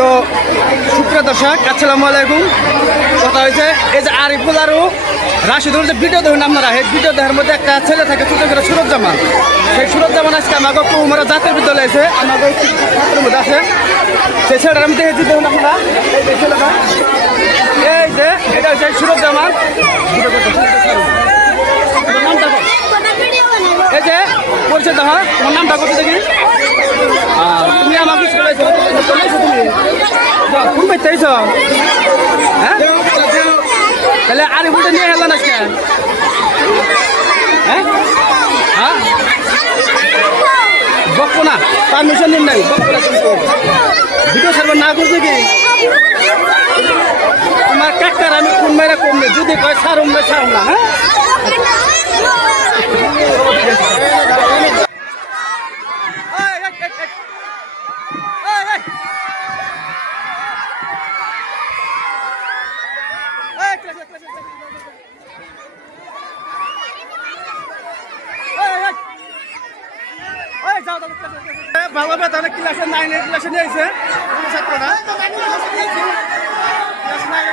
তো সুপ্রিয় দর্শক আসসালামু আলাইকুম। কথা হয়েছে এই যে আরিফুল আর রাশিদুল যে ভিডিও দেখুন আপনারা, এই ভিডিও দেখার মধ্যে একটা ছেলে থাকে ছোটো করে সুরজ্জামান। সেই সুরজ্জামান আজকে আমাকে কুমারা জাতীয় বিদ্যালয়ে আছে, আমাকে ছাত্রের মধ্যে আছে। সেই ছেলেটার আমি দেখেছি, দেখুন আপনারা এই যে ছেলেটা, এই যে এটা হচ্ছে সুরজ্জামান। এই যে পরিচয় দেখা, তোমার নামটা করতে দেখি। তুমি আমাকে কোন পাইতেছ? হ্যাঁ, তাহলে আরিফুলটা নিয়ে হেলান আজকে। হ্যাঁ হ্যাঁ, বকবো না, পারমিশন নিন নাই, বকবো না। ভিডিও সার্ভার না করছে কি তোমার কাকার আমি কোন মেয়েরা কমবে, যদি কয় সারুম না সারুম না। হ্যাঁ, ভালো বেতন অনেক ক্লাসে 9 ক্লাসে নিয়েছে ছাত্ররা। ক্লাস 9